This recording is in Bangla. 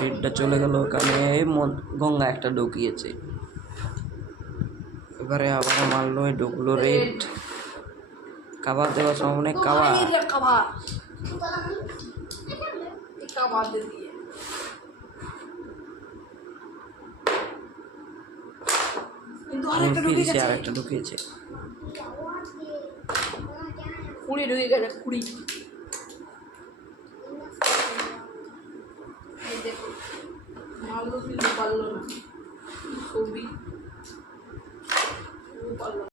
রেডটা চলে গেল, ওখানে গঙ্গা একটা ঢুকিয়েছে। এবারে আবার মারলো, ঢুকলো রেড। কাবার দেওয়ার সামনে কাবার আর একটা ঢুকিয়েছে। কুড়ি ঢুকে গেছে, কুড়ি। দেখো মারলো কিন্তু পারলো না, ছবি পারলো।